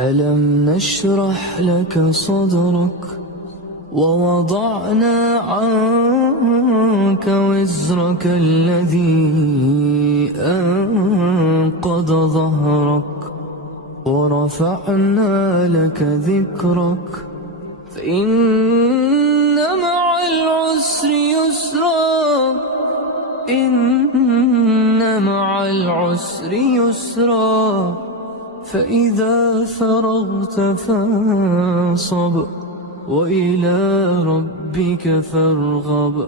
ألم نشرح لك صدرك ووضعنا عنك وزرك الذي أنقض ظهرك ورفعنا لك ذكرك فإن مع العسر يسرا إن مع العسر يسرا فإذا فرغت فانصب وإلى ربك فارغب.